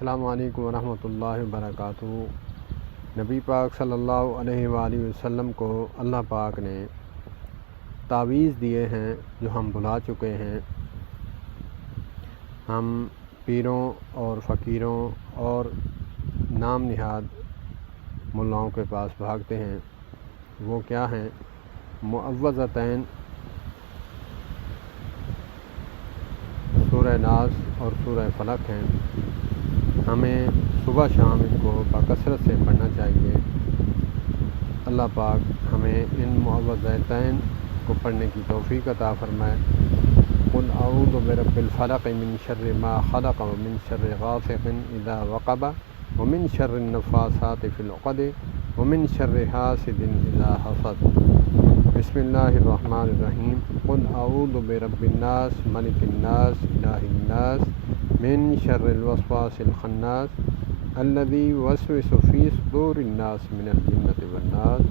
السلام علیکم ورحمۃ اللہ وبرکاتہ۔ نبی پاک صلی اللہ علیہ وآلہ وسلم کو اللہ پاک نے تعویذ دیے ہیں جو ہم بھلا چکے ہیں۔ ہم پیروں اور فقیروں اور نام نہاد ملاؤں کے پاس بھاگتے ہیں۔ وہ کیا ہیں؟ معوذتین، سورہ ناس اور سورہ فلق ہیں۔ ہمیں صبح شام ان کو بکثرت سے پڑھنا چاہیے۔ اللہ پاک ہمیں ان معوذتین کو پڑھنے کی توفیق عطا فرمائے۔ قل اعوذ برب الفلق من شر ما خلق ومن شر غاسق اذا وقب ومن شر النفاثات في العقد ومن شر حاسد اذا حسد۔ بسم اللہ الرحمن الرحیم۔ قل اعوذ برب الناس ملک الناس الہ الناس من شر الوسواس الخناس الذی یوسوس فی صدور الناس من الجنۃ والناس۔